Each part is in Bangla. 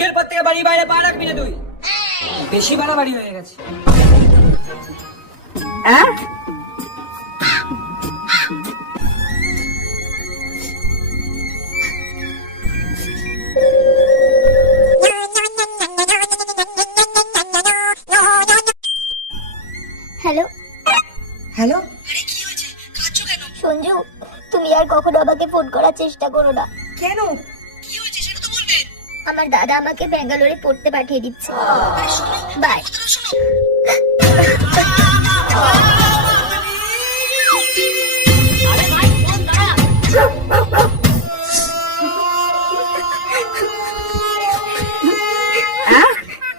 আজকের পর থেকে বাড়ি বাইরে পা রাখবি না তুই। বেশি বাড়াবাড়ি হয়ে গেছে। হ্যাঁ হ্যালো হ্যালো, সঞ্জু, তুমি আর কখনো আমাকে ফোন করার চেষ্টা করো না। কেন? আমার দাদা আমাকে ব্যাঙ্গালোরে পড়তে পাঠিয়ে দিচ্ছে। বাই।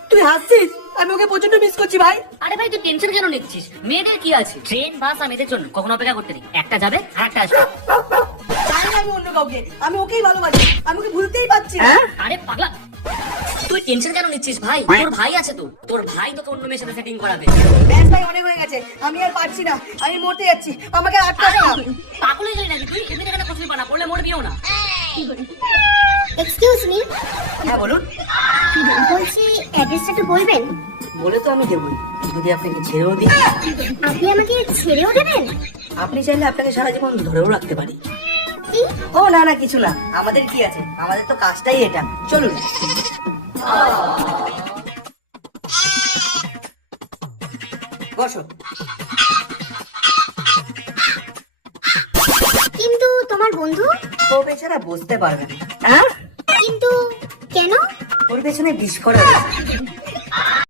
তুই হাসছিস? আমি ওকে প্রচন্ড মিস করছি ভাই। আরে ভাই তুই টেনশন কেন নিচ্ছিস? মেয়েদের কি আছে? ট্রেন বাস আর মেয়েদের জন্য কখনো অপেক্ষা করতে নেই। একটা যাবে আর একটা আসবে। চাই না আমি অন্য কাউকে, আমি ওকেই ভালোবাসি, আমি ওকে ভুলতেই পারছি না। আরে পাগলা, তুই টেনশন কেন নিচ্ছিস ভাই? তোর ভাই আছে তো, তোর ভাই তোকে অন্য মেয়ের সাথে সেটিং করাবে। ব্যাস ভাই, অনেক হয়ে গেছে, আমি আর পারছি না, আমি মরতে যাচ্ছি, আমাকে আটকাবে না। পাগল হয়ে গেলি নাকি তুই? এমনি এখানে কচুরি পানা পড়লে মরবিও না। এক্সকিউজ মি, হ্যাঁ বলুন। বলছি অ্যাড্রেসটা একটু বলবেন? বলে তো আমি দেবই, যদি আপনাকে ছেড়েও দিই। আপনি আমাকে ছেড়েও দেবেন? আপনি চাইলে আপনাকে সারা জীবন ধরেও রাখতে পারি। কি? ও না না, কিছু না, আমাদের কি আছে, আমাদের তো কাজটাই এটা। চলুন। বসো। কিন্তু তোমার বন্ধু? ও বেচারা বুঝতে পারবে না। হ্যাঁ, কিন্তু কেন? ওর পেছনে বিষ করা আছে।